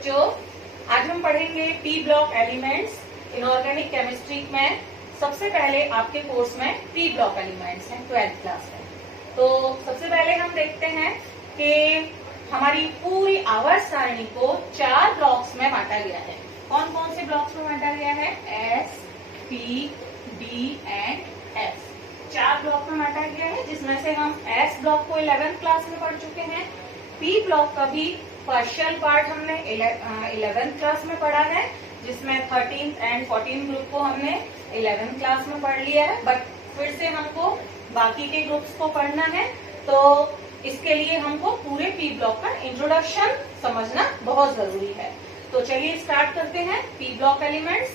बच्चों, आज हम पढ़ेंगे P block elements inorganic chemistry में। सबसे पहले आपके कोर्स में पी ब्लॉक एलिमेंट्स हैं 12th क्लास में। तो सबसे पहले हम देखते हैं कि हमारी पूरी आवर्त सारणी को 4 ब्लॉक्स में बांटा गया है। कौन कौन से ब्लॉक्स में बांटा गया है? S, P, D and F. 4 block में बांटा गया है, जिसमें से हम एस ब्लॉक को 11th क्लास में पढ़ चुके हैं। पी ब्लॉक का भी पार्शियल पार्ट हमने 11th क्लास में पढ़ा है, जिसमें 13th एंड 14th ग्रुप को हमने 11th क्लास में पढ़ लिया है। बट फिर से हमको बाकी के ग्रुप्स को पढ़ना है, तो इसके लिए हमको पूरे पी ब्लॉक का इंट्रोडक्शन समझना बहुत जरूरी है। तो चलिए स्टार्ट करते हैं पी ब्लॉक एलिमेंट्स।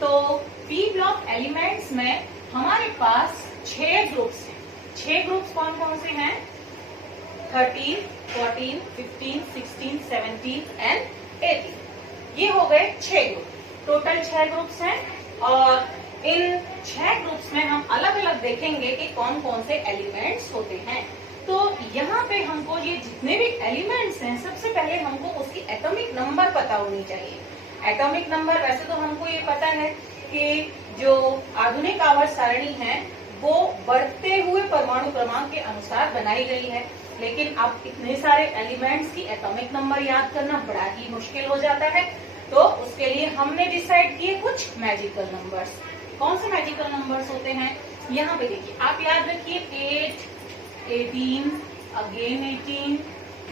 तो पी ब्लॉक एलिमेंट्स में हमारे पास 6 ग्रुप्स हैं। 6 ग्रुप्स कौन कौन से हैं? 13, 14, 15, 16, 17 एंड 18। ये हो गए 6 ग्रुप। टोटल 6 ग्रुप्स हैं और इन 6 ग्रुप्स में हम अलग अलग देखेंगे कि कौन कौन से एलिमेंट्स होते हैं। तो यहाँ पे हमको ये जितने भी एलिमेंट्स हैं, सबसे पहले हमको उसकी एटॉमिक नंबर पता होनी चाहिए। एटॉमिक नंबर वैसे तो हमको ये पता है कि जो आधुनिक आवर्त सारणी है वो बढ़ते हुए परमाणु क्रमांक के अनुसार बनाई गई है, लेकिन अब इतने सारे एलिमेंट्स की एटॉमिक नंबर याद करना बड़ा ही मुश्किल हो जाता है। तो उसके लिए हमने डिसाइड किए कुछ मैजिकल नंबर्स। कौन से मैजिकल नंबर्स होते हैं? यहाँ पे देखिए, आप याद रखिए 8, 18, अगेन 18,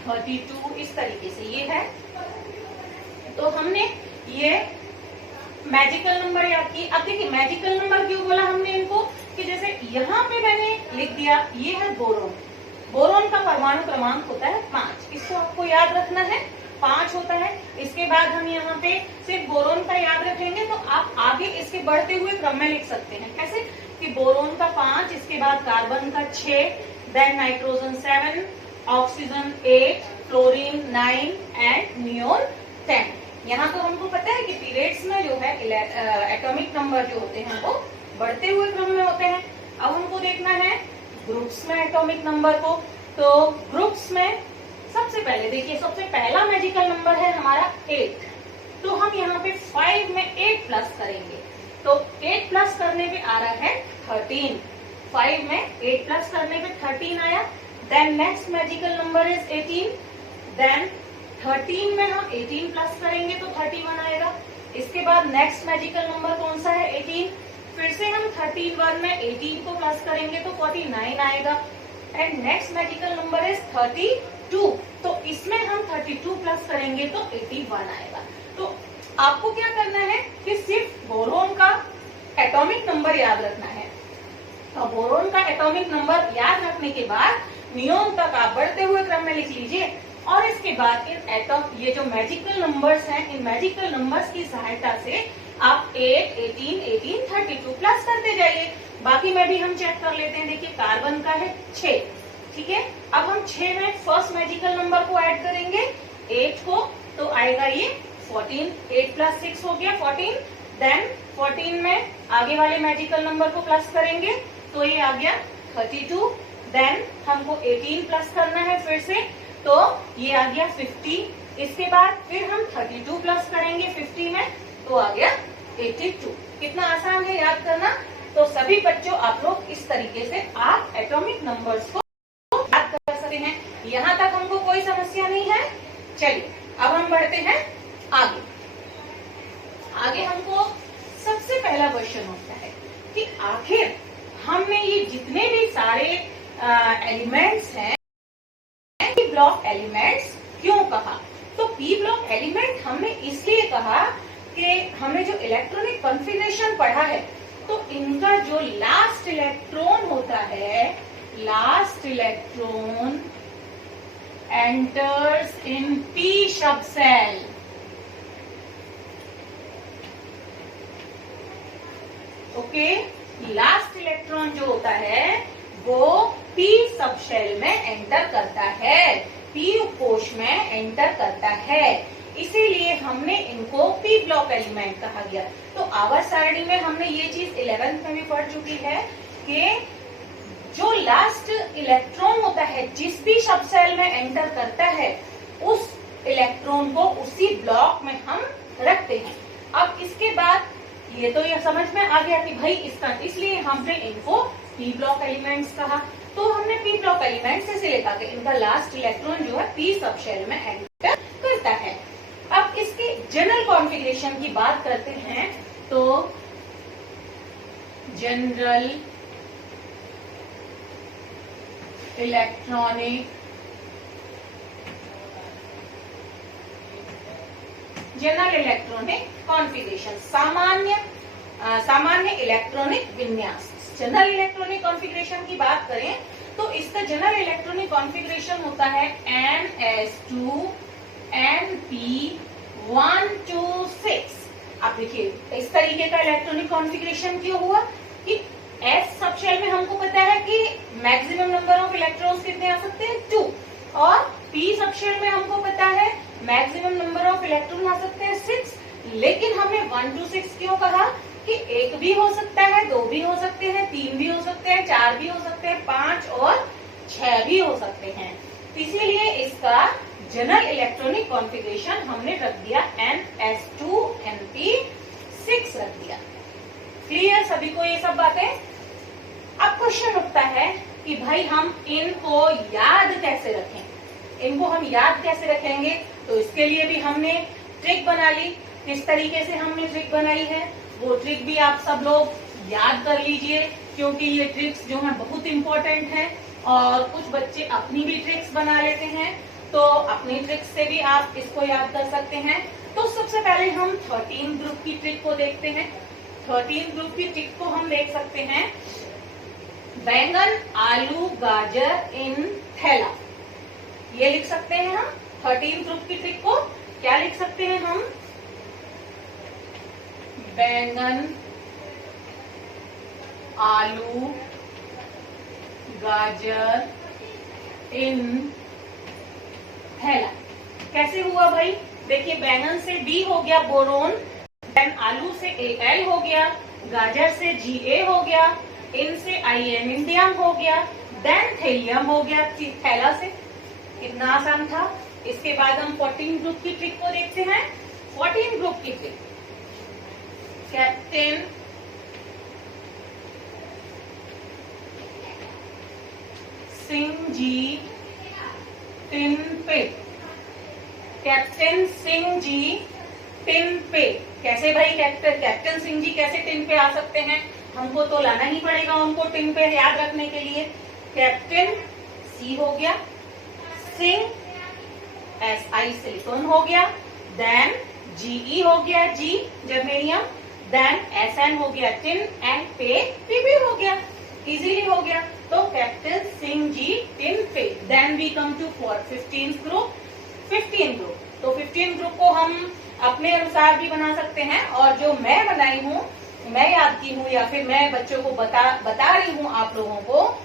32, इस तरीके से ये है। तो हमने ये मैजिकल नंबर याद किए। अब देखिए मैजिकल नंबर क्यों बोला हमने इनको, कि जैसे यहाँ पे मैंने लिख दिया ये है बोरोन। बोरोन का परमाणु क्रमांक होता है 5। इसको आपको याद रखना है, 5 होता है। इसके बाद हम यहाँ पे सिर्फ बोरोन का याद रखेंगे, तो आप आगे इसके बढ़ते हुए क्रम में लिख सकते हैं। कैसे? कि बोरोन का 5, इसके बाद कार्बन का 6, then nitrogen 7, oxygen 8, fluorine 9 and neon 10। यहाँ तो हमको पता है कि पीरियड्स में जो है एटॉमिक नंबर जो होते हैं वो बढ़ते हुए क्रम में होते हैं। अब हमको देखना है ग्रुप्स में एटॉमिक नंबर को। तो ग्रुप्स में सबसे पहले देखिए, सबसे पहला मैजिकल नंबर है हमारा 8। तो हम यहाँ पे 5 में 8 प्लस करेंगे, तो 8 प्लस करने पे आ रहा है 13। 5 में 8 प्लस करने पे 13 आया। Then next magical number is 18। Then 13 में हम 18 प्लस करेंगे तो 31 आएगा। इसके बाद नेक्स्ट मैजिकल नंबर कौन सा है? 18। फिर से हम 31 में 18 को प्लस करेंगे तो 49 आएगा। And next magical number is 32। तो इसमें हम 32 प्लस करेंगे तो 81 आएगा। तो आपको क्या करना है कि सिर्फ बोरोन का एटॉमिक नंबर याद रखना है। तो बोरोन का एटॉमिक नंबर याद रखने के बाद नियोन तक आप बढ़ते हुए क्रम में लिख लीजिए, और इसके बाद इन ये जो मैजिकल नंबर्स हैं, इन मैजिकल नंबर्स की सहायता से आप 8, 18, 18, 32 प्लस करते जाइए। बाकी में भी हम चेक कर लेते हैं। देखिए कार्बन का है 6, ठीक है। अब हम 6 में फर्स्ट मैजिकल नंबर को ऐड करेंगे 8 को, तो आएगा ये 14। 8 प्लस 6 हो गया 14। देन 14 में आगे वाले मैजिकल नंबर को प्लस करेंगे तो ये आ गया 32। देन हमको 18 प्लस करना है फिर से, तो ये आ गया 50। इसके बाद फिर हम 32 प्लस करेंगे 50 में, तो आ गया 82। कितना आसान है याद करना। तो सभी बच्चों, आप लोग इस तरीके से आप एटॉमिक नंबर्स को याद कर सकते हैं। यहाँ तक हमको कोई समस्या नहीं है। चलिए अब हम बढ़ते हैं आगे। आगे हमको सबसे पहला क्वेश्चन होता है कि आखिर हमने ये जितने भी सारे एलिमेंट्स हैं पी ब्लॉक एलिमेंट्स क्यों कहा? तो पी ब्लॉक एलिमेंट हमने इसलिए कहा कि हमने जो इलेक्ट्रॉनिक कॉन्फ़िगरेशन पढ़ा है, तो इनका जो लास्ट इलेक्ट्रॉन होता है, last electron enters in P सब सेल। ओके, लास्ट इलेक्ट्रॉन जो होता है वो पी सब शेल में एंटर करता है, पी कोश में एंटर करता है। इसीलिए हमने इनको पी ब्लॉक एलिमेंट कहा गया। तो आवर्त सारणी में हमने ये चीज 11th में भी पढ़ चुकी है कि जो लास्ट इलेक्ट्रॉन होता है जिस भी सब सेल में एंटर करता है, उस इलेक्ट्रॉन को उसी ब्लॉक में हम रखते हैं। अब इसके बाद ये तो ये समझ में आ गया कि भाई इसका, इसलिए हमने इनको पी ब्लॉक एलिमेंट्स कहा। तो हमने पी ब्लॉक एलिमेंट्स ऐसे लिखा कि इनका लास्ट इलेक्ट्रॉन जो है पी सब शेल में एंटर करता है। अब इसके जनरल कॉन्फ़िगरेशन की बात करते हैं तो जनरल इलेक्ट्रॉनिक कॉन्फ़िगरेशन, सामान्य इलेक्ट्रॉनिक विन्यास। जनरल इलेक्ट्रॉनिक कॉन्फ़िगरेशन की बात करें तो इसका जनरल इलेक्ट्रॉनिक कॉन्फ़िगरेशन होता है NS2 NP126। आप देखिए इस तरीके का इलेक्ट्रॉनिक कॉन्फ़िगरेशन क्यों हुआ कि S सब शेल में हमको पता है कि मैक्सिमम नंबर ऑफ इलेक्ट्रॉन्स कितने आ सकते हैं 2, और P सब शेल में हमको पता है मैक्सिमम नंबर ऑफ इलेक्ट्रॉन आ सकते हैं 6। लेकिन हमने 1 to 6 क्यों कहा कि 1 भी हो सकता है, 2 भी हो सकते हैं, 3 भी हो सकते हैं, 4 भी हो सकते हैं, 5 और 6 भी हो सकते हैं। इसीलिए इसका जनरल इलेक्ट्रॉनिक कॉन्फ़िगरेशन हमने रख दिया NS2 NP6 रख दिया। क्लियर सभी को ये सब बातें? अब क्वेश्चन उठता है कि भाई हम इनको याद कैसे रखें, इनको हम याद कैसे रखेंगे? तो इसके लिए भी हमने ट्रिक बना ली। किस तरीके से हमने ट्रिक बनाई है वो ट्रिक भी आप सब लोग याद कर लीजिए, क्योंकि ये ट्रिक्स जो है बहुत इंपॉर्टेंट है। और कुछ बच्चे अपनी भी ट्रिक्स बना लेते हैं, तो अपनी ट्रिक्स से भी आप इसको याद कर सकते हैं। तो सबसे पहले हम 13 ग्रुप की ट्रिक को देखते हैं। 13 ग्रुप की ट्रिक को हम देख सकते हैं, बैंगन आलू गाजर इन थैला, ये लिख सकते हैं हम। 13 ग्रुप की ट्रिक को क्या लिख सकते हैं हम? बैंगन आलू गाजर इन थैला। कैसे हुआ भाई? देखिए बैंगन से बी हो गया बोरोन, देन आलू से Al हो गया, गाजर से Ga हो गया, इन से In इंडियम हो गया, देन थेलियम हो गया थैला से। कितना आसान था। इसके बाद हम 14 ग्रुप की ट्रिक को देखते हैं। 14 ग्रुप की trick, captain Singh ji tin पे, कैप्टन सिंह जी टिन पे। कैसे भाई कैप्टन सिंह जी कैसे टिन पे आ सकते हैं? हमको तो लाना ही पड़ेगा उनको टिन पे याद रखने के लिए। कैप्टन सी हो गया, सिंह Si सिलिकॉन हो गया, देन Ge हो गया, G जर्मेनियम, देन Sn हो गया टिन, एंड पे Pb हो गया। इजीली हो गया। तो कैप्टन सिंह जी टिन पे। Then we come to 15 group. 15 group, तो 15 ग्रुप को हम अपने अनुसार भी बना सकते हैं, और जो मैं बनाई हूँ, मैं याद की हूँ, या फिर मैं बच्चों को बता रही हूँ आप लोगों को,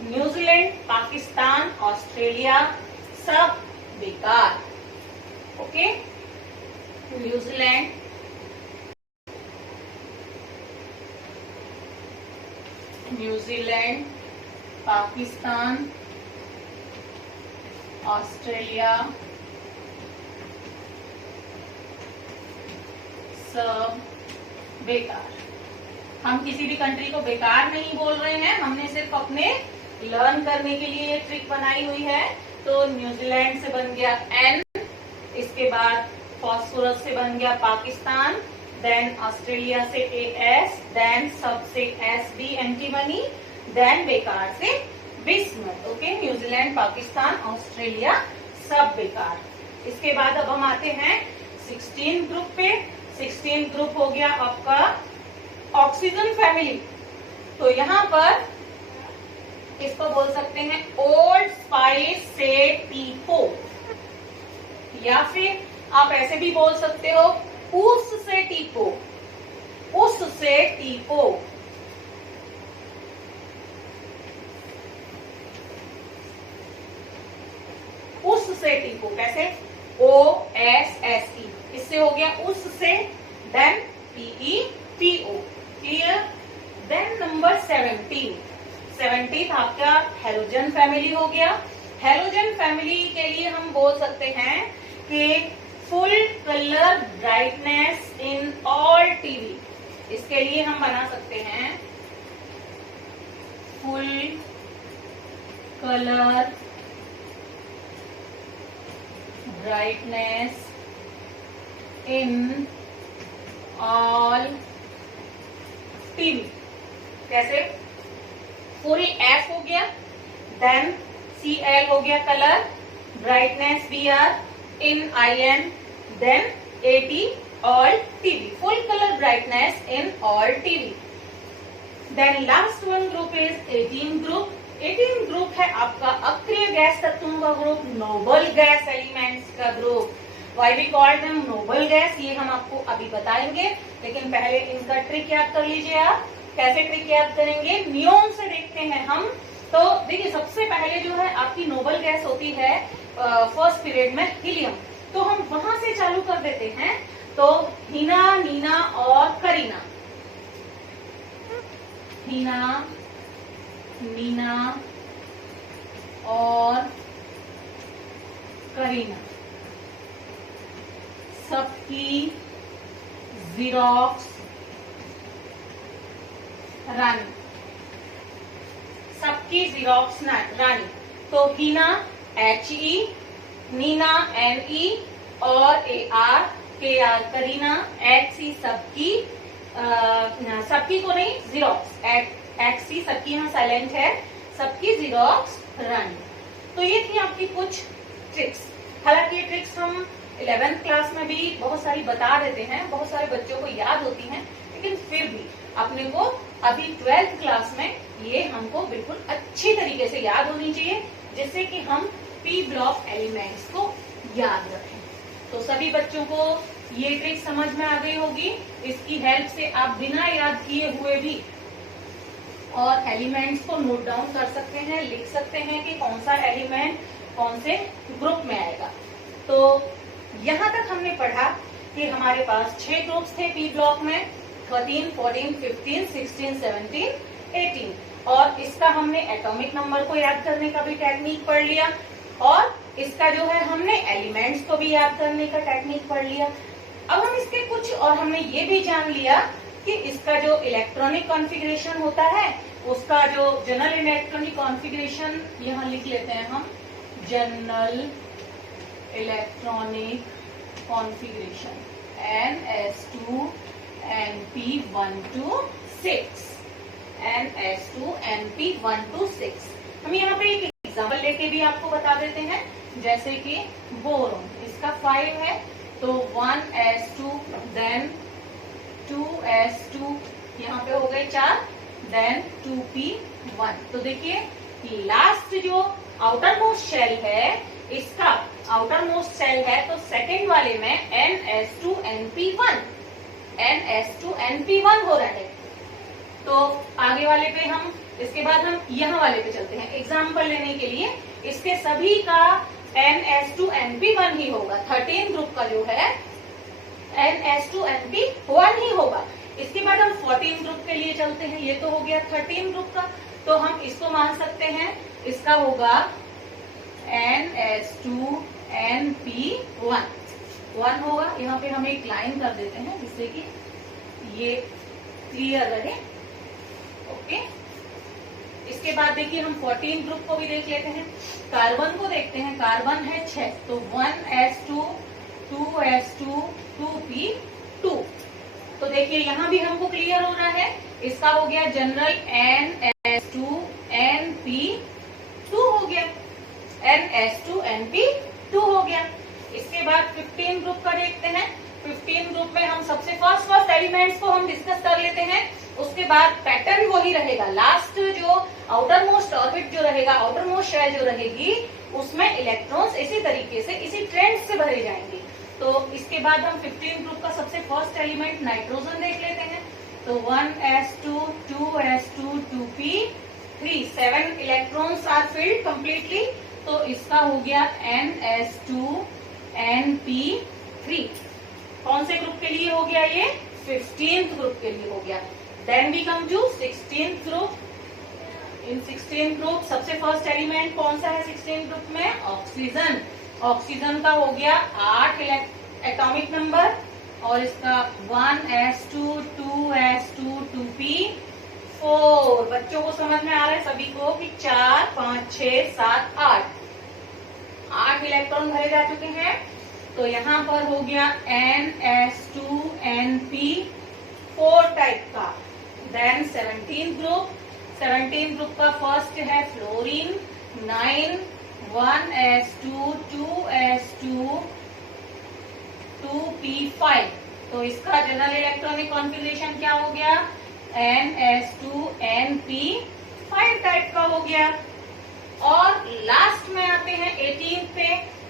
न्यूजीलैंड, पाकिस्तान, ऑस्ट्रेलिया सब बेकार। ओके, न्यूजीलैंड, पाकिस्तान, ऑस्ट्रेलिया सब बेकार। हम किसी भी कंट्री को बेकार नहीं बोल रहे हैं, हमने सिर्फ अपने लर्न करने के लिए ये ट्रिक बनाई हुई है। तो न्यूजीलैंड से बन गया N, इसके बाद फॉस्फोरस से बन गया पाकिस्तान, देन ऑस्ट्रेलिया से AS, देन सब से SB एंटीमनी, देन बेकार से bismuth. Okay, New Zealand, Pakistan, Australia सब बेकार। इसके बाद अब हम आते हैं 16 ग्रुप पे। 16 ग्रुप हो गया आपका ऑक्सीजन फैमिली। तो यहाँ पर इसको बोल सकते हैं ओल्ड स्पाइस से टीपो, या फिर आप ऐसे भी बोल सकते हो उस से टीपो, उस से टीपो। उस से टीपो कैसे? OSSE, इससे हो गया उस से, then PEPO। Clear? Then number 17 आपका हेलोजन फैमिली हो गया। हेलोजन फैमिली के लिए हम बोल सकते हैं कि full colour brightness in all TV, इसके लिए हम बना सकते हैं full colour brightness in all TV. कैसे? फुल एफ हो गया, देन CL हो गया colour, brightness BR, in IN, then AT all TV, full colour brightness in all TV. Then last one group is 18 group. 18 group है आपका अक्रिय gas तत्वों का ग्रुप, नोबल गैस एलिमेंट्स का group. Why we call them noble gas, ये हम आपको अभी बताएंगे, लेकिन पहले इनका ट्रिक याद कर लीजिए आप। कैसे ट्रिक याद करेंगे? नियॉन से देखते हैं हम। तो देखिए, सबसे पहले जो है आपकी नोबल गैस होती है फर्स्ट पीरियड में हीलियम, तो हम वहां से चालू कर देते हैं। तो हीना, नीना और करीना, हीना, नीना और करीना सबकी जीरोक्स रानी, सबकी जीरोक्स रानी। तो हीना HE, नीना NE और AR, KR करीना, HC सबकी, सबकी को नहीं, जीरोक्स, HC सबकी यहाँ साइलेंट है, सबकी जीरोक्स रानी। तो ये थी आपकी कुछ ट्रिक्स। हालांकि ये ट्रिक्स हम 11th क्लास में भी बहुत सारी बता देते हैं, बहुत सारे बच्चों को याद होती हैं, लेकिन फिर भी अपने को अभी 12th क्लास में ये हमको बिल्कुल अच्छी तरीके से याद होनी चाहिए, जिससे कि हम P ब्लॉक एलिमेंट्स को याद रखें। तो सभी बच्चों को ये ट्रिक समझ में आ गई होगी। इसकी हेल्प से आप बिना याद किए हुए भी और एलिमेंट्स को नोट डाउन कर सकते हैं, लिख सकते हैं कि कौन सा एलिमेंट कौन से ग्रुप में आएगा। तो यहाँ तक हमने पढ़ा कि हमारे पास 6 ग्रुप्स थे P ब्लॉक में, 13, 14, 15, 16, 17, 18, और इसका हमने एटॉमिक नंबर को याद करने का भी टेक्निक पढ़ लिया, और इसका जो है हमने एलिमेंट्स को भी याद करने का टेक्निक पढ़ लिया। अब हम इसके कुछ और हमने ये भी जान लिया कि इसका जो इलेक्ट्रॉनिक कॉन्फ़िगरेशन होता है, उसका जो जनरल इलेक्ट्रॉनिक कॉन्फ़िगरेशन यहाँ लिख लेते हैं हम, general electronic configuration NS2 NP1 to 6, NS2 NP1 to 6। हम यहाँ पे एक एग्जाम्पल लेके भी आपको बता देते हैं, जैसे कि बोरोन, इसका 5 है, तो 1s2, देन 2s2, यहाँ पे हो गए 4, देन 2p1। तो देखिए लास्ट जो आउटर मोस्ट शेल है, इसका आउटर मोस्ट शेल है, तो सेकेंड वाले में NS2 NP1, NS2 NP1 हो रहा है। तो आगे वाले पे हम, इसके बाद हम यहाँ वाले पे चलते हैं एग्जाम्पल लेने के लिए। इसके सभी का NS2 NP1 ही होगा, 13 ग्रुप का जो है NS2 NP1 ही होगा। इसके बाद हम 14 ग्रुप के लिए चलते हैं, ये तो हो गया 13 ग्रुप का, तो हम इसको मान सकते हैं, इसका होगा NS2 NP1 1 होगा। यहाँ पे हम एक लाइन कर देते हैं जिससे कि ये क्लियर रहे। ओके, इसके बाद देखिए हम 14 ग्रुप को भी देख लेते हैं। कार्बन को देखते हैं, कार्बन है 6, तो 1s2 2s2 2p2। तो देखिए यहाँ भी हमको क्लियर हो रहा है, इसका हो गया जनरल NS2 NP2 हो गया, NS2 NP2 हो गया। इसके बाद 15 ग्रुप का देखते हैं। 15 ग्रुप में हम सबसे फर्स्ट एलिमेंट्स को हम डिस्कस कर लेते हैं, उसके बाद पैटर्न वही रहेगा। लास्ट जो आउटर मोस्ट ऑर्बिट जो रहेगा, आउटर मोस्ट शेल जो रहेगी, उसमें इलेक्ट्रॉन्स इसी तरीके से, इसी ट्रेंड से भरे जाएंगे। तो इसके बाद हम 15 ग्रुप का सबसे फर्स्ट एलिमेंट नाइट्रोजन देख लेते हैं। तो 1s2 2s2 2p3, 7 electrons are filled completely, तो इसका हो गया NS2 NP3। कौन से ग्रुप के लिए हो गया ये? 15th ग्रुप के लिए हो गया। Then we come to 16th group. इन 16 ग्रुप सबसे फर्स्ट एलिमेंट कौन सा है 16 ग्रुप में? ऑक्सीजन। ऑक्सीजन का हो गया 8 एटॉमिक नंबर और इसका 1s2 2s2 2p4। बच्चों को समझ में आ रहा है सभी को कि 4 5 6 7 8 इलेक्ट्रॉन भरे जा चुके हैं। तो यहाँ पर हो गया ns2np4 टाइप का। देन 17 ग्रुप का फर्स्ट है फ्लोरीन 9 1s2 2s2 2p5। तो इसका जनरल इलेक्ट्रॉनिक कॉन्फ़िगरेशन क्या हो गया? ns2np5 टाइप का हो गया। और लास्ट में आते हैं 18 पे,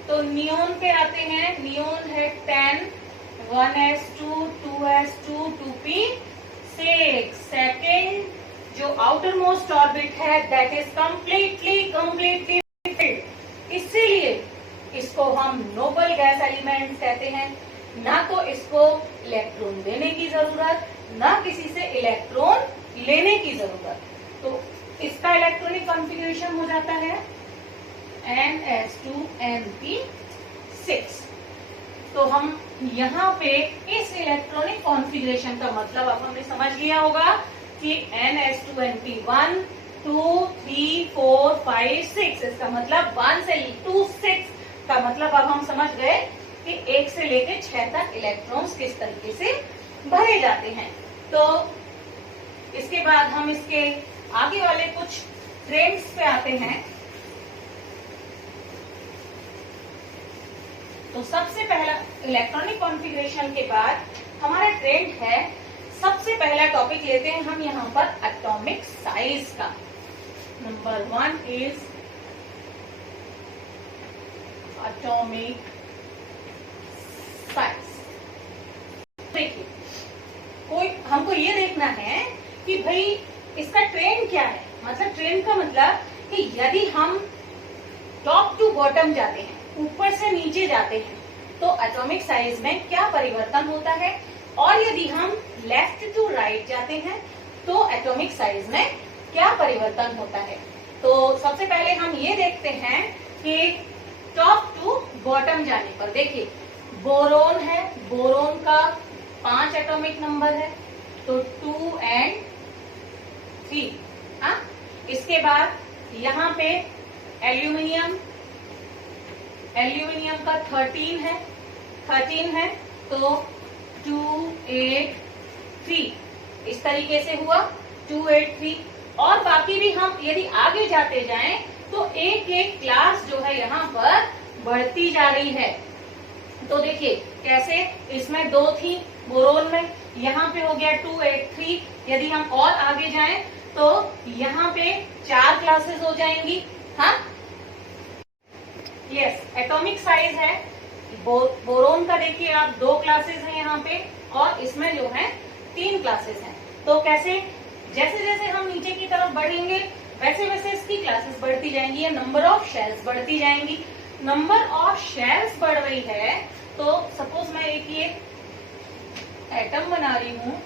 तो नियोन पे आते हैं। नियोन है 10 1s2 2s2 2p6। सेकेंड जो आउटर मोस्ट ऑर्बिट है दैट इज कंप्लीटली इसीलिए इसको हम नोबल गैस एलिमेंट्स कहते हैं। ना तो इसको इलेक्ट्रॉन देने की जरूरत, ना किसी से इलेक्ट्रॉन लेने की जरूरत। तो इसका इलेक्ट्रॉनिक कॉन्फ़िगरेशन हो जाता है ns2np6। तो हम यहाँ पे इस इलेक्ट्रॉनिक कॉन्फ़िगरेशन का मतलब अब हमने समझ लिया होगा कि ns2np1 2 3 4 5 6। इसका मतलब 1 से 2 6 का मतलब अब हम समझ गए कि 1 से लेकर 6 तक इलेक्ट्रॉन्स किस तरीके से भरे जाते हैं। तो इसके बाद हम इसके आगे वाले कुछ ट्रेंड्स पे आते हैं। तो सबसे पहला इलेक्ट्रॉनिक कॉन्फ़िगरेशन के बाद हमारा ट्रेंड है, सबसे पहला टॉपिक लेते हैं हम यहाँ पर एटॉमिक साइज का। Number 1 is atomic size. देखिए, कोई हमको ये देखना है कि भाई इसका ट्रेंड क्या है। मतलब ट्रेंड का मतलब कि यदि हम टॉप टू बॉटम जाते हैं, ऊपर से नीचे जाते हैं, तो एटॉमिक साइज में क्या परिवर्तन होता है, और यदि हम लेफ्ट टू राइट जाते हैं तो एटॉमिक साइज में क्या परिवर्तन होता है। तो सबसे पहले हम ये देखते हैं कि टॉप टू बॉटम जाने पर देखिए बोरोन है, बोरोन का 5 एटॉमिक नंबर है, तो 2 and 3। हाँ, इसके बाद यहाँ पे एल्यूमिनियम का 13 है, तो 2 8 3। इस तरीके से हुआ 2 8 3। और बाकी भी हम यदि आगे जाते जाएं तो एक एक क्लास जो है यहाँ पर बढ़ती जा रही है। तो देखिए कैसे, इसमें 2 थी बोरोन में, यहाँ पे हो गया 2 8 3। यदि हम और आगे जाएं तो यहाँ पे 4 क्लासेस हो जाएंगी। हाँ, यस, एटॉमिक साइज है बोरोन का। देखिए आप 2 क्लासेस हैं यहाँ पे, और इसमें जो है 3 क्लासेस हैं। तो कैसे, जैसे जैसे हम नीचे की तरफ बढ़ेंगे वैसे वैसे इसकी क्लासेस बढ़ती जाएंगी, या नंबर ऑफ शेल्स बढ़ती जाएंगी। नंबर ऑफ शेल्स बढ़ रही है, तो सपोज मैं एक ये एटम बना रही हूँ,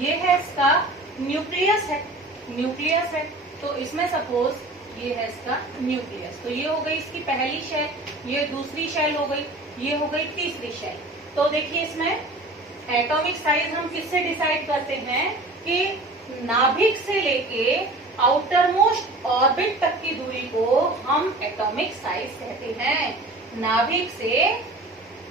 ये है इसका न्यूक्लियस है, तो इसमें सपोज ये है इसका न्यूक्लियस। तो ये हो गई इसकी पहली शेल, ये दूसरी शेल हो गई, ये हो गई तीसरी शेल। तो देखिए इसमें एटॉमिक साइज हम किससे डिसाइड करते हैं कि नाभिक से लेके आउटर मोस्ट ऑर्बिट तक की दूरी को हम एटॉमिक साइज कहते हैं। नाभिक से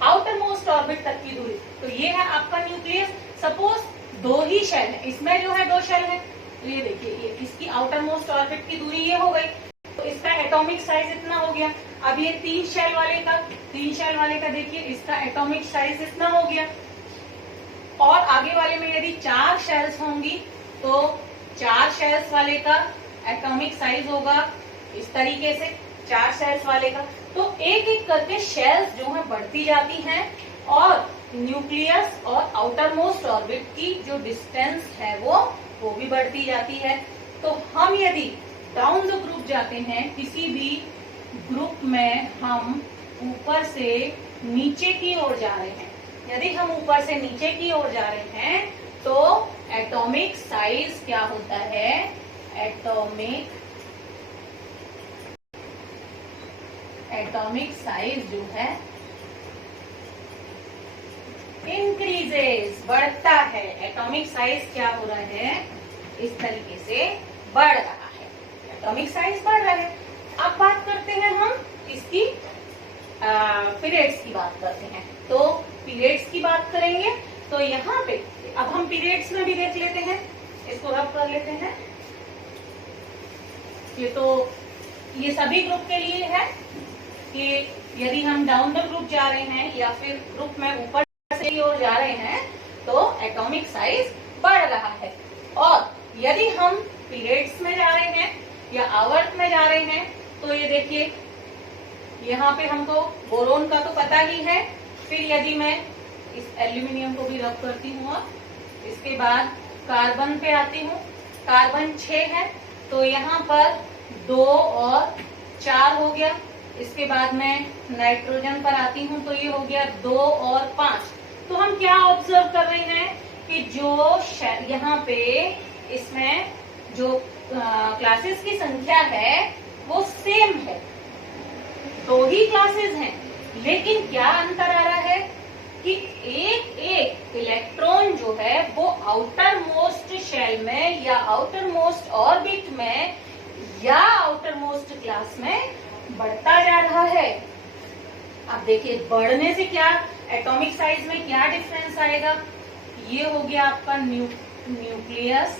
आउटर मोस्ट ऑर्बिट तक की दूरी, तो ये है आपका न्यूक्लियस। सपोज 2 ही शेल है, इसमें जो है 2 शेल है, तो ये देखिए ये इसकी आउटर मोस्ट ऑर्बिट की दूरी ये हो गई, तो इसका एटॉमिक साइज इतना हो गया। अब ये 3 शेल वाले का देखिए इसका एटॉमिक साइज इतना हो गया। और आगे वाले में यदि 4 शेल्स होंगी तो 4 शेल्स वाले का एटॉमिक साइज होगा इस तरीके से, 4 शेल्स वाले का। तो एक एक करके शेल्स जो है बढ़ती जाती हैं, और न्यूक्लियस और आउटर मोस्ट ऑर्बिट की जो डिस्टेंस है वो भी बढ़ती जाती है। तो हम यदि डाउन द ग्रुप जाते हैं, किसी भी ग्रुप में हम ऊपर से नीचे की ओर जा रहे हैं, यदि हम ऊपर से नीचे की ओर जा रहे हैं तो एटॉमिक साइज क्या होता है, एटॉमिक एटॉमिक साइज जो है इंक्रीजेस, बढ़ता है। एटॉमिक साइज क्या हो रहा है, इस तरीके से बढ़ रहा है, एटॉमिक साइज बढ़ रहा है। अब बात करते हैं हम इसकी पीरियड्स की बात करते हैं। तो पीरियड्स की बात करेंगे तो यहाँ पे अब हम पीरियड्स में भी देख लेते हैं, इसको रब कर लेते हैं। ये सभी ग्रुप के लिए है कि यदि हम डाउन द ग्रुप जा रहे हैं या फिर ग्रुप में ऊपर से की ओर जा रहे हैं तो एटॉमिक साइज बढ़ रहा है। और यदि हम पीरियड्स में जा रहे हैं या आवर्त में जा रहे हैं तो ये देखिए यहाँ पे हमको बोरोन का तो पता ही है। फिर यदि मैं इस एल्यूमिनियम को भी रब करती हूँ और इसके बाद कार्बन पे आती हूँ, कार्बन 6 है तो यहाँ पर 2 और 4 हो गया। इसके बाद मैं नाइट्रोजन पर आती हूँ तो ये हो गया 2 और 5। तो हम क्या ऑब्जर्व कर रहे हैं कि जो यहाँ पे इसमें जो क्लासेस की संख्या है वो सेम है, 2 ही क्लासेस हैं, लेकिन क्या अंतर आ रहा है कि एक एक इलेक्ट्रॉन जो है वो आउटर मोस्ट शेल में या आउटर मोस्ट ऑर्बिट में या आउटर मोस्ट क्लास में बढ़ता जा रहा है। अब देखिए बढ़ने से क्या एटॉमिक साइज में क्या डिफरेंस आएगा। ये हो गया आपका न्यूक्लियस,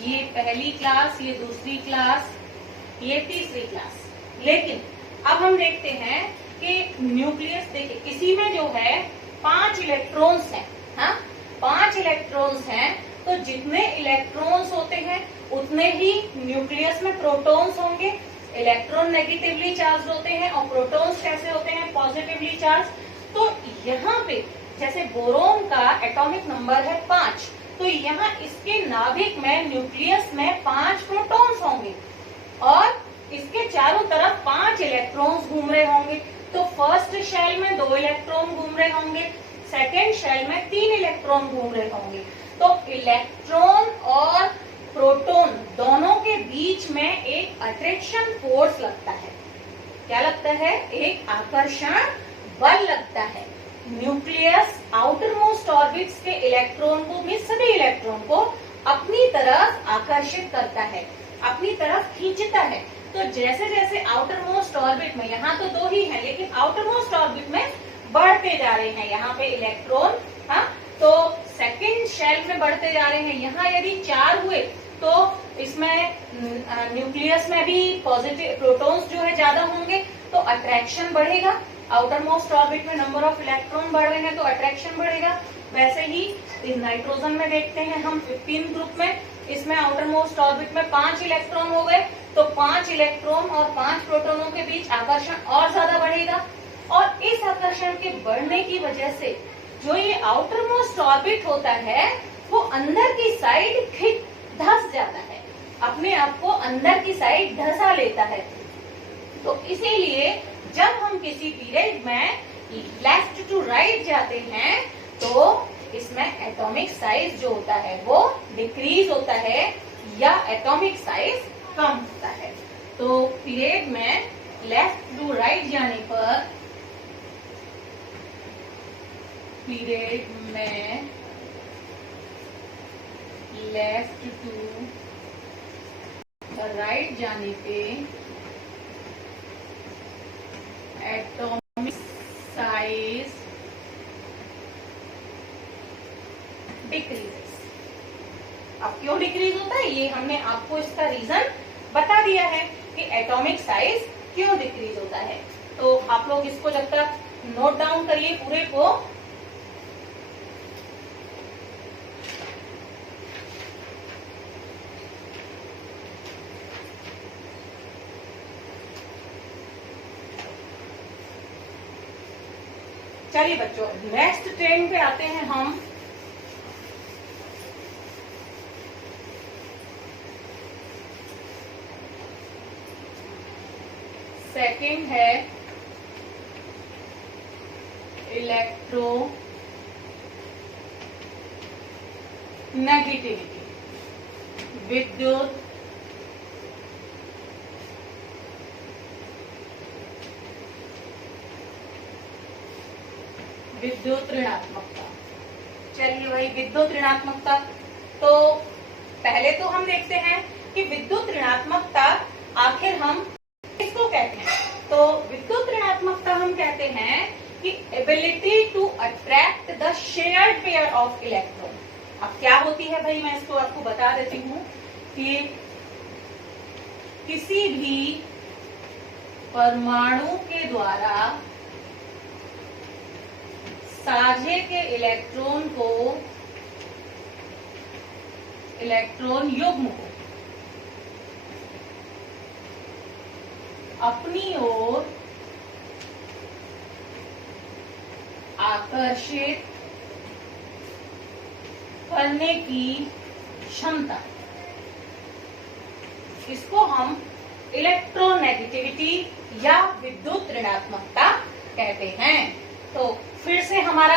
ये पहली क्लास, ये दूसरी क्लास, ये तीसरी क्लास। लेकिन अब हम देखते हैं कि न्यूक्लियस देखिए किसी में जो है 5 इलेक्ट्रॉन्स हैं, हाँ 5 इलेक्ट्रॉन्स हैं, तो जितने इलेक्ट्रॉन्स होते हैं उतने ही न्यूक्लियस में प्रोटॉन्स होंगे। इलेक्ट्रॉन नेगेटिवली चार्ज होते हैं और प्रोटॉन्स कैसे होते हैं, पॉजिटिवली चार्ज। तो यहाँ पे जैसे बोरोन का एटॉमिक नंबर है 5, तो यहाँ इसके नाभिक में न्यूक्लियस में 5 प्रोटॉन्स होंगे और इसके चारों तरफ 5 इलेक्ट्रॉन्स घूम रहे होंगे। तो फर्स्ट शेल में 2 इलेक्ट्रॉन घूम रहे होंगे, सेकेंड शेल में 3 इलेक्ट्रॉन घूम रहे होंगे। तो इलेक्ट्रॉन और प्रोटॉन दोनों के बीच में एक अट्रैक्शन फोर्स लगता है। क्या लगता है, एक आकर्षण बल लगता है। न्यूक्लियस आउटर मोस्ट ऑर्बिट्स के इलेक्ट्रॉन को भी, सभी इलेक्ट्रॉन को अपनी तरफ आकर्षित करता है, अपनी तरफ खींचता है। तो जैसे जैसे आउटर मोस्ट ऑर्बिट में, यहाँ तो 2 ही है लेकिन आउटर मोस्ट ऑर्बिट में बढ़ते जा रहे हैं यहाँ पे इलेक्ट्रॉन, हाँ तो सेकेंड शेल में बढ़ते जा रहे हैं। यहाँ यदि 4 हुए तो इसमें न्यूक्लियस में भी पॉजिटिव प्रोटॉन्स जो है ज्यादा होंगे तो अट्रैक्शन बढ़ेगा। आउटर मोस्ट ऑर्बिट में नंबर ऑफ इलेक्ट्रॉन बढ़ रहे हैं तो अट्रैक्शन बढ़ेगा। वैसे ही इस नाइट्रोजन में देखते हैं हम 15 ग्रुप में, इसमें आउटर मोस्ट ऑर्बिट में 5 इलेक्ट्रॉन हो गए तो 5 इलेक्ट्रॉन और 5 प्रोटॉनों के बीच आकर्षण और ज्यादा बढ़ेगा। और इस आकर्षण के बढ़ने की वजह से जो ये आउटर मोस्ट ऑर्बिट होता है वो अंदर की साइड धस जाता है, अपने आप को अंदर की साइड धसा लेता है। तो इसीलिए जब हम किसी पीरियड में लेफ्ट टू राइट जाते हैं तो इसमें एटॉमिक साइज जो होता है वो डिक्रीज होता है या एटॉमिक साइज कम होता है। तो पीरियड में लेफ्ट टू राइट जाने पर, पीरियड में लेफ्ट टू राइट जाने पे एटॉमिक साइज डिक्रीजेस। अब क्यों डिक्रीज होता है ये हमने आपको इसका रीजन बता दिया है कि एटॉमिक साइज क्यों डिक्रीज होता है। तो आप लोग इसको जब तक नोट डाउन करिए पूरे को। चलिए बच्चों नेक्स्ट ट्रेंड पे आते हैं हम। सेकंड है इलेक्ट्रो नेगेटिविटी, विद्युत विद्युत ऋणात्मकता। चलिए भाई, विद्युत ऋणात्मकता, तो पहले तो हम देखते हैं कि विद्युत ऋणात्मकता आखिर हम किसको कहते हैं। तो विद्युत ऋणात्मकता हम कहते हैं कि ability to attract the shared pair of electron. अब क्या होती है भाई, मैं इसको आपको बता देती हूँ कि किसी भी परमाणु के द्वारा साझे के इलेक्ट्रॉन को, इलेक्ट्रॉन युग्म को अपनी ओर आकर्षित करने की क्षमता, इसको हम इलेक्ट्रोनेगेटिविटी या विद्युत ऋणात्मकता कहते हैं। तो फिर से हमारा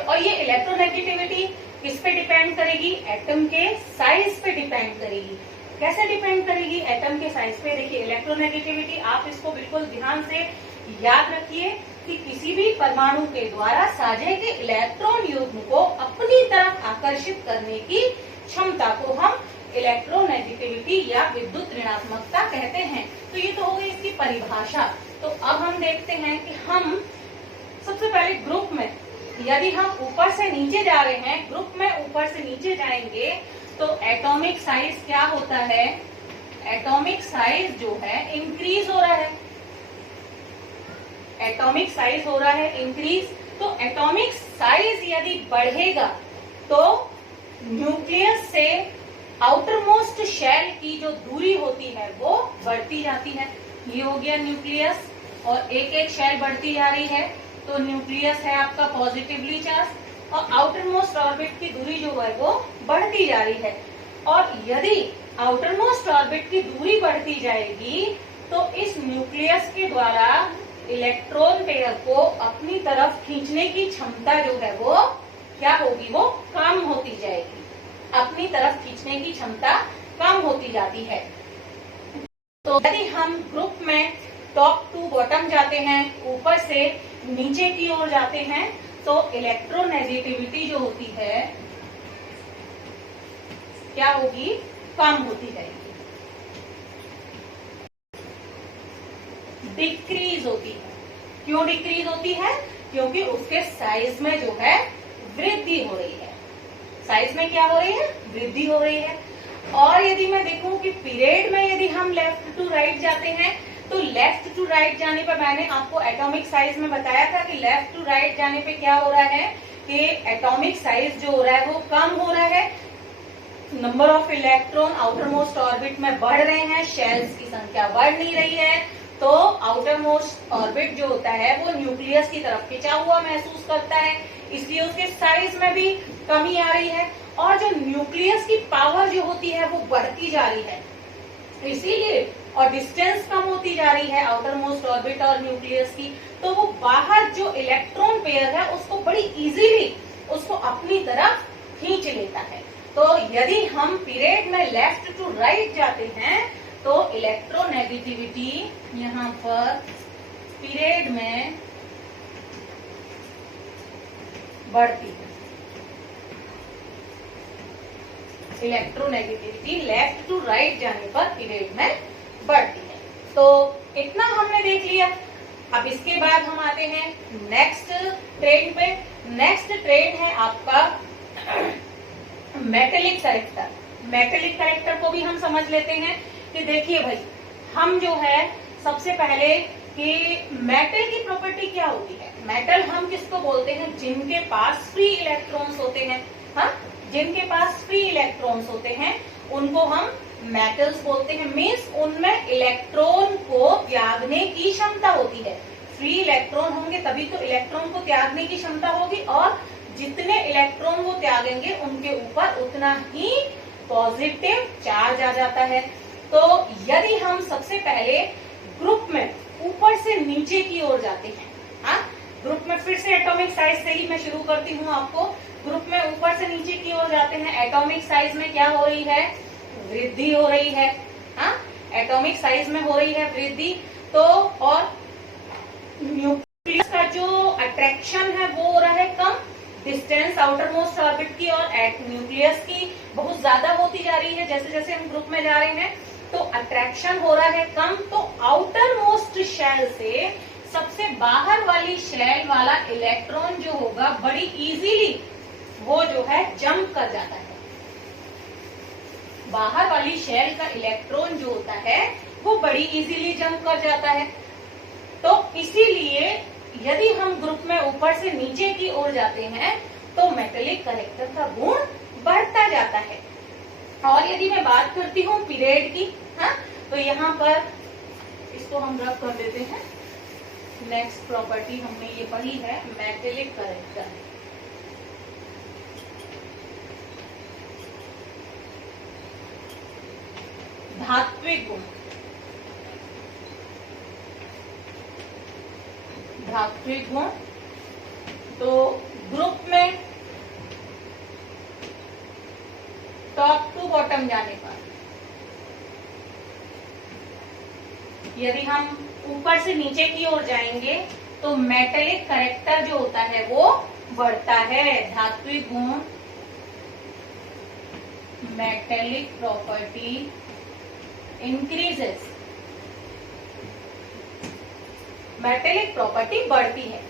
और ये इलेक्ट्रोनेगेटिविटी किस पे डिपेंड करेगी, एटम के साइज पे डिपेंड करेगी। कैसे डिपेंड करेगी, एटम के साइज पे। देखिए इलेक्ट्रोनेगेटिविटी, आप इसको बिल्कुल ध्यान से याद रखिए कि किसी भी परमाणु के द्वारा साझे के इलेक्ट्रॉन युग्म को अपनी तरफ आकर्षित करने की क्षमता को हम इलेक्ट्रोनेगेटिविटी या विद्युत ऋणात्मकता कहते हैं। तो ये तो हो गई इसकी परिभाषा। तो अब हम देखते हैं कि हम सबसे पहले ग्रुप में, यदि हम ऊपर से नीचे जा रहे हैं, ग्रुप में ऊपर से नीचे जाएंगे तो एटॉमिक साइज क्या होता है, एटॉमिक साइज जो है इंक्रीज हो रहा है, एटॉमिक साइज हो रहा है इंक्रीज। तो एटॉमिक साइज यदि बढ़ेगा तो न्यूक्लियस से आउटर मोस्ट शेल की जो दूरी होती है वो बढ़ती जाती है। ये हो गया न्यूक्लियस, और एक एक शेल बढ़ती जा रही है। तो न्यूक्लियस है आपका पॉजिटिवली चार्ज, और आउटर मोस्ट ऑर्बिट की दूरी जो है वो बढ़ती जा रही है। और यदि आउटर मोस्ट ऑर्बिट की दूरी बढ़ती जाएगी तो इस न्यूक्लियस के द्वारा इलेक्ट्रॉन पेयर को अपनी तरफ खींचने की क्षमता जो है वो क्या होगी, वो कम होती जाएगी। अपनी तरफ खींचने की क्षमता कम होती जाती है। तो यदि हम ग्रुप में टॉप टू बॉटम जाते हैं, ऊपर से नीचे की ओर जाते हैं, तो इलेक्ट्रोनेगेटिविटी जो होती है क्या होगी, कम होती जाएगी, डिक्रीज होती है। क्यों डिक्रीज होती है, क्योंकि उसके साइज में जो है वृद्धि हो रही है। साइज में क्या हो रही है, वृद्धि हो रही है। और यदि मैं देखूं कि पीरियड में यदि हम लेफ्ट टू राइट जाते हैं, तो लेफ्ट टू राइट जाने पर मैंने आपको एटॉमिक साइज में बताया था कि लेफ्ट टू राइट जाने पे क्या हो रहा है कि एटॉमिक साइज जो हो रहा है वो कम हो रहा है, number of electron outer most orbit में बढ़ रहे हैं, शेल्स की संख्या बढ़ नहीं रही है। तो आउटर मोस्ट ऑर्बिट जो होता है वो न्यूक्लियस की तरफ खिंचा हुआ महसूस करता है, इसलिए उसके साइज में भी कमी आ रही है। और जो न्यूक्लियस की पावर जो होती है वो बढ़ती जा रही है, इसीलिए, और डिस्टेंस कम होती जा रही है आउटर मोस्ट ऑर्बिट और न्यूक्लियस की, तो वो बाहर जो इलेक्ट्रॉन पेयर है उसको बड़ी इजीली उसको अपनी तरफ खींच लेता है। तो यदि हम पीरियड में लेफ्ट टू राइट जाते हैं तो इलेक्ट्रोनेगेटिविटी यहाँ पर पीरियड में बढ़ती है। इलेक्ट्रोनेगेटिविटी लेफ्ट टू राइट जाने पर पीरियड में बढ़ती है। तो इतना हमने देख लिया। अब इसके बाद हम आते हैं नेक्स्ट ट्रेंड पे। नेक्स्ट ट्रेंड है आपका मेटेलिक करेक्टर। मेटेलिक करेक्टर को भी हम समझ लेते हैं कि देखिए भाई, हम जो है सबसे पहले कि मेटल की प्रॉपर्टी क्या होती है। मेटल हम किसको बोलते हैं, जिनके पास फ्री इलेक्ट्रॉन्स होते हैं। हाँ, जिनके पास फ्री इलेक्ट्रॉन्स होते हैं उनको हम मेटल्स बोलते हैं। मीन्स उनमें इलेक्ट्रॉन को त्यागने की क्षमता होती है। फ्री इलेक्ट्रॉन होंगे तभी तो इलेक्ट्रॉन को त्यागने की क्षमता होगी, और जितने इलेक्ट्रॉन वो त्यागेंगे उनके ऊपर उतना ही पॉजिटिव चार्ज आ जाता है। तो यदि हम सबसे पहले ग्रुप में ऊपर से नीचे की ओर जाते हैं, हाँ, ग्रुप में फिर से एटॉमिक साइज से ही मैं शुरू करती हूँ आपको। ग्रुप में ऊपर से नीचे की ओर जाते हैं, एटॉमिक साइज में क्या हो रही है, वृद्धि हो रही है। हाँ, एटॉमिक साइज में हो रही है वृद्धि। तो और न्यूक्लियस का जो अट्रैक्शन है वो हो रहा है कम, डिस्टेंस आउटर मोस्ट ऑर्बिट की और एट न्यूक्लियस की बहुत ज्यादा होती जा रही है जैसे जैसे हम ग्रुप में जा रहे हैं, तो अट्रैक्शन हो रहा है कम, तो आउटर मोस्ट शेल से सबसे बाहर वाली शेल वाला इलेक्ट्रॉन जो होगा बड़ी इजीली वो जो है जंप कर जाता है। बाहर वाली शेल का इलेक्ट्रॉन जो होता है वो बड़ी इजीली जंप कर जाता है। तो इसीलिए यदि हम ग्रुप में ऊपर से नीचे की ओर जाते हैं तो मेटेलिक करेक्टर का गुण बढ़ता जाता है। और यदि मैं बात करती हूँ पीरियड की, हाँ, तो यहाँ पर इसको हम रब कर देते हैं। नेक्स्ट प्रॉपर्टी हमने ये पढ़ी है मेटेलिक करेक्टर। धात्विक गुण, धात्विक गुण, तो ग्रुप में टॉप टू बॉटम जाने पर यदि हम ऊपर से नीचे की ओर जाएंगे तो मेटेलिक करेक्टर जो होता है वो बढ़ता है। धात्विक गुण, metallic property increases, metallic property बढ़ती है।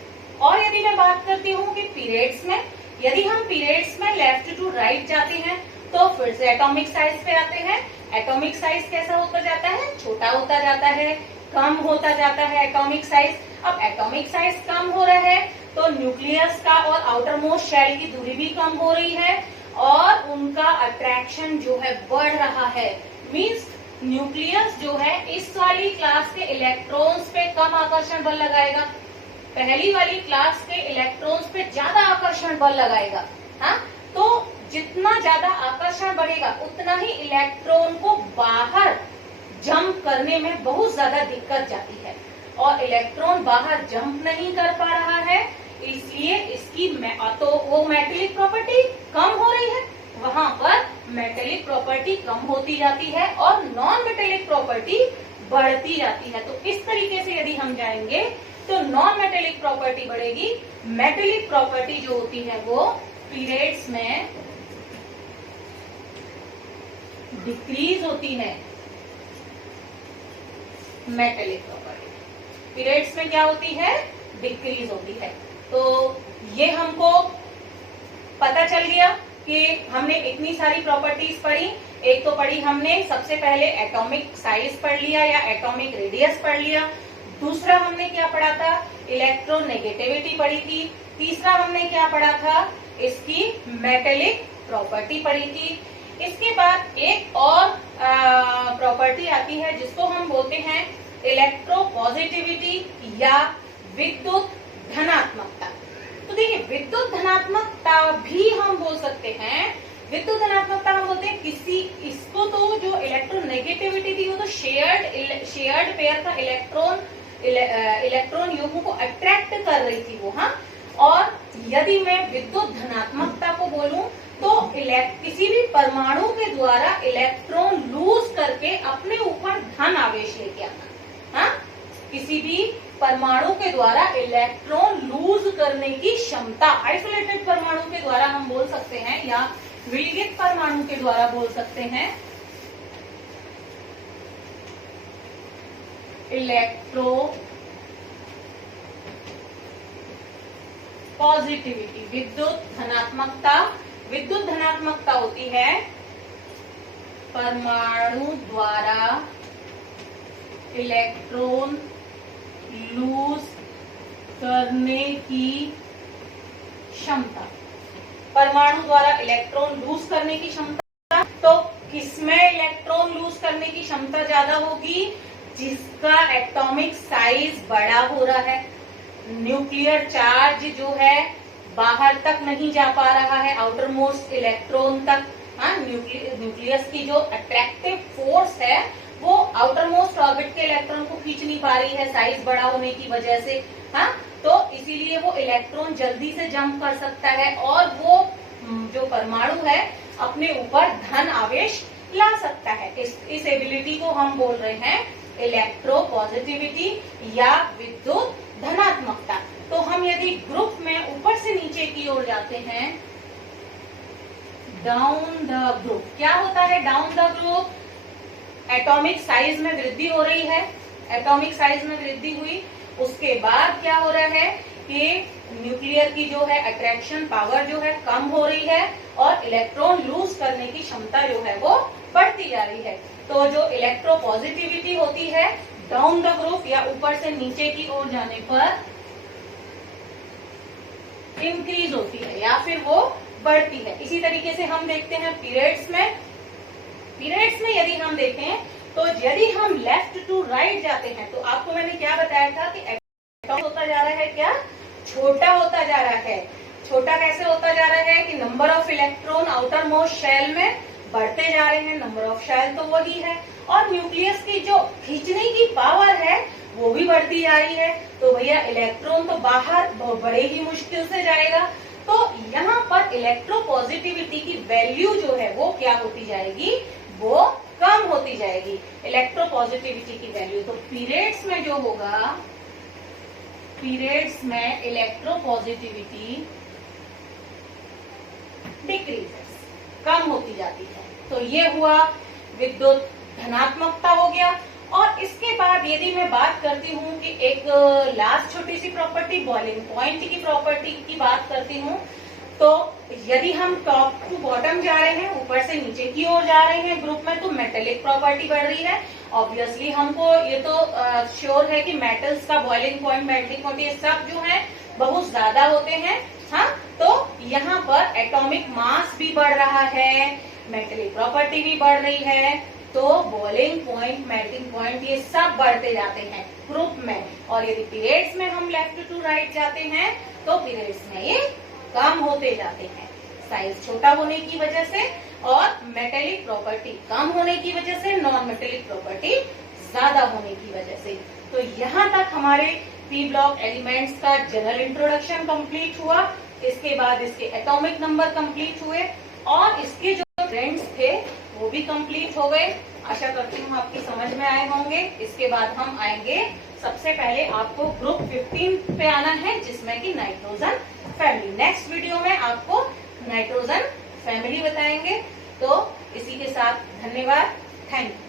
और यदि मैं बात करती हूँ कि पीरियड्स में, यदि हम पीरियड्स में लेफ्ट टू राइट जाते हैं तो फिर से एटॉमिक साइज पे आते हैं। एटॉमिक साइज कैसा होता जाता है? छोटा होता जाता है, कम होता जाता है एटॉमिक साइज। अब एटॉमिक साइज कम हो रहा है तो न्यूक्लियस का और आउटर मोस्ट शेल की दूरी भी कम हो रही है और उनका अट्रैक्शन जो है बढ़ रहा है। मीन्स न्यूक्लियस जो है इस वाली क्लास के इलेक्ट्रॉन्स पे कम आकर्षण बल लगाएगा, पहली वाली क्लास के इलेक्ट्रॉन्स पे ज्यादा आकर्षण बल लगाएगा। हाँ, तो जितना ज्यादा आकर्षण बढ़ेगा उतना ही इलेक्ट्रॉन को बाहर जंप करने में बहुत ज्यादा दिक्कत जाती है और इलेक्ट्रॉन बाहर जंप नहीं कर पा रहा है, इसलिए इसकी तो वो मेटेलिक प्रॉपर्टी कम हो रही है, वहां पर मेटेलिक प्रॉपर्टी कम होती जाती है और नॉन मेटेलिक प्रॉपर्टी बढ़ती जाती है। तो इस तरीके से यदि हम जाएंगे तो नॉन मेटेलिक प्रॉपर्टी बढ़ेगी, मेटेलिक प्रॉपर्टी जो होती है वो पीरियड्स में डिक्रीज होती है। मेटेलिक प्रॉपर्टी पीरियड्स में क्या होती है? डिक्रीज होती है। तो ये हमको पता चल गया कि हमने इतनी सारी प्रॉपर्टीज पढ़ी। एक तो पढ़ी हमने सबसे पहले एटॉमिक साइज पढ़ लिया या एटॉमिक रेडियस पढ़ लिया, दूसरा हमने क्या पढ़ा था? इलेक्ट्रोनेगेटिविटी पढ़ी थी, तीसरा हमने क्या पढ़ा था? इसकी मेटेलिक प्रॉपर्टी पढ़ी थी। इसके बाद एक और प्रॉपर्टी आती है जिसको हम बोलते हैं इलेक्ट्रोपॉजिटिविटी या विद्युत धनात्मकता। तो देखिए विद्युत धनात्मकता भी हम बोल सकते हैं। विद्युत धनात्मकता हम बोलते हैं किसी, इसको तो जो इलेक्ट्रोनेगेटिविटी थी वो तो शेयर्ड पेयर का इलेक्ट्रॉन युग्म को अट्रैक्ट कर रही थी वो, हाँ। और यदि मैं विद्युत धनात्मकता को बोलूं तो किसी भी परमाणु के द्वारा इलेक्ट्रॉन लूज करके अपने ऊपर धन आवेश लेके आना, हाँ। किसी भी परमाणु के द्वारा इलेक्ट्रॉन लूज करने की क्षमता, आइसोलेटेड परमाणु के द्वारा हम बोल सकते हैं या विलगित परमाणु के द्वारा बोल सकते हैं इलेक्ट्रो पॉजिटिविटी, विद्युत धनात्मकता। विद्युत धनात्मकता होती है परमाणु द्वारा इलेक्ट्रॉन लूज करने की क्षमता, परमाणु द्वारा इलेक्ट्रॉन लूज करने की क्षमता। तो किसमें इलेक्ट्रॉन लूज करने की क्षमता ज्यादा होगी? जिसका एटॉमिक साइज बड़ा हो रहा है, न्यूक्लियर चार्ज जो है बाहर तक नहीं जा पा रहा है, आउटर मोस्ट इलेक्ट्रॉन तक, हाँ। न्यूक्लियस की जो अट्रैक्टिव फोर्स है वो आउटर मोस्ट ऑर्बिट के इलेक्ट्रॉन को खींच नहीं पा रही है साइज बड़ा होने की वजह से, हाँ। तो इसीलिए वो इलेक्ट्रॉन जल्दी से जंप कर सकता है और वो जो परमाणु है अपने ऊपर धन आवेश ला सकता है। इस एबिलिटी को हम बोल रहे हैं इलेक्ट्रो पॉजिटिविटी या विद्युत धनात्मकता। तो हम यदि ग्रुप में ऊपर से नीचे की ओर जाते हैं, डाउन द ग्रुप, क्या होता है down the group? Atomic size में वृद्धि हो रही है, एटॉमिक साइज में वृद्धि हुई, उसके बाद क्या हो रहा है कि न्यूक्लियर की जो है अट्रैक्शन पावर जो है कम हो रही है और इलेक्ट्रॉन लूज करने की क्षमता जो है वो बढ़ती जा रही है। तो जो इलेक्ट्रोपॉजिटिविटी होती है डाउन द ग्रुप या ऊपर से नीचे की ओर जाने पर इंक्रीज होती है या फिर वो बढ़ती है। इसी तरीके से हम देखते हैं पीरियड्स में, पीरियड्स में यदि हम देखें तो यदि हम लेफ्ट टू राइट जाते हैं तो आपको मैंने क्या बताया था कि एटॉम होता जा रहा है, क्या छोटा होता जा रहा है। छोटा कैसे होता जा रहा है कि number of electron outermost shell में बढ़ते जा रहे हैं, नंबर ऑफ शेल तो वही है, और न्यूक्लियस की जो खींचने की पावर है वो भी बढ़ती जा रही है। तो भैया इलेक्ट्रॉन तो बाहर बड़े ही मुश्किल से जाएगा। तो यहाँ पर इलेक्ट्रोपॉजिटिविटी की वैल्यू जो है वो क्या होती जाएगी, वो कम होती जाएगी, इलेक्ट्रोपॉजिटिविटी की वैल्यू। तो पीरियड्स में जो होगा, पीरियड्स में इलेक्ट्रोपॉजिटिविटी डिक्रीजेस, कम होती जाती है। तो ये हुआ विद्युत धनात्मकता हो गया। और इसके बाद यदि मैं बात करती हूँ कि एक लास्ट छोटी सी प्रॉपर्टी बॉइलिंग पॉइंट की प्रॉपर्टी की बात करती हूँ, तो यदि हम टॉप टू बॉटम जा रहे हैं, ऊपर से नीचे की ओर जा रहे हैं ग्रुप में, तो मेटेलिक प्रॉपर्टी बढ़ रही है। ऑब्वियसली हमको ये तो श्योर है कि मेटल्स का बॉइलिंग पॉइंट, मेल्टिंग पॉइंट, ये सब जो है बहुत ज्यादा होते हैं। हाँ, तो यहाँ पर एटॉमिक मास भी बढ़ रहा है, मेटेलिक प्रॉपर्टी भी बढ़ रही है, तो बॉइलिंग पॉइंट, मेल्टिंग पॉइंट ये सब बढ़ते जाते हैं ग्रुप में। और यदि पीरियड्स में हम लेफ्ट टू राइट जाते हैं तो पीरियड्स में ये कम होते जाते हैं, साइज छोटा होने की वजह से और मेटेलिक प्रॉपर्टी कम होने की वजह से, नॉन मेटेलिक प्रॉपर्टी ज्यादा होने की वजह से। तो यहाँ तक हमारे पी ब्लॉक एलिमेंट्स का जनरल इंट्रोडक्शन कंप्लीट हुआ। इसके बाद इसके एटॉमिक नंबर कंप्लीट हुए और इसके जो ट्रेंड्स थे वो भी कंप्लीट हो गए। आशा करती हूँ आपकी समझ में आए होंगे। इसके बाद हम आएंगे, सबसे पहले आपको ग्रुप 15 पे आना है जिसमें कि नाइट्रोजन फैमिली। नेक्स्ट वीडियो में आपको नाइट्रोजन फैमिली बताएंगे। तो इसी के साथ धन्यवाद, थैंक यू।